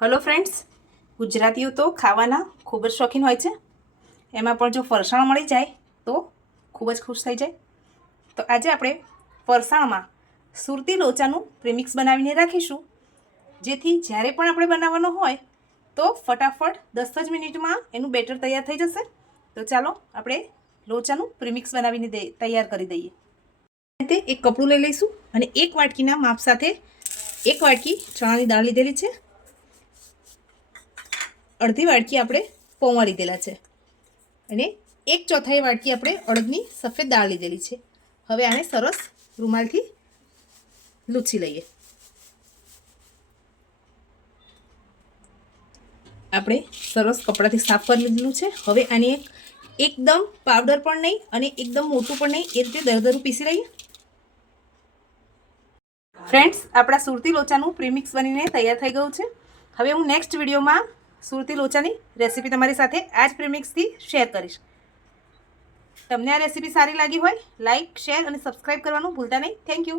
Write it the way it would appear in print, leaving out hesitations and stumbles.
Hello friends, ગુજરાતીઓ તો ખાવાના ખૂબ જ શોખીન હોય છે. એમાં પણ જો ફરસાણ મળી જાય તો ખૂબ જ ખુશ થઈ જાય. તો આજે આપણે ફરસાણમાં સુરતી લોચાનું પ્રીમિક્સ બનાવીને રાખીશું, જેથી જ્યારે પણ આપણે બનાવવાનો હોય તો ફટાફટ 10 જ મિનિટમાં એનું બેટર તૈયાર થઈ જશે. તો ચાલો આપણે લોચાનું પ્રીમિક્સ બનાવીને તૈયાર કરી દઈએ. તે એક કપડું લઈ લઈશું અને 1 વાટકીના માપ સાથે 1 વાટકી ચણાની દાળ લીધેલી છે. અડધી વાટકી આપણે પૌવા લીધેલા છે અને 1/4 વાટકી આપણે અડદની સફેદ દાળ લીધેલી છે. હવે આને સરસ રૂમાલથી લૂછી લઈએ. આપણે સરસ કપડાથી સાફ કરી લીધેલું છે. હવે આને એકદમ પાવડર પણ નહીં અને એકદમ મોટું પણ નહીં, એ રીતે દરદરું પીસી લઈએ. ફ્રેન્ડ્સ, આપણા સુરતી લોચાનું પ્રીમિક્સ બનીને તૈયાર થઈ ગયું છે. હવે હું નેક્સ્ટ વિડીયોમાં સુરતી લોચાની રેસીપી તમારી સાથે આ જ પ્રીમિક્સથી શેર કરીશ. તમને આ રેસીપી સારી લાગી હોય લાઇક, શેર અને સબસ્ક્રાઈબ કરવાનું ભૂલતા નહીં. Thank you.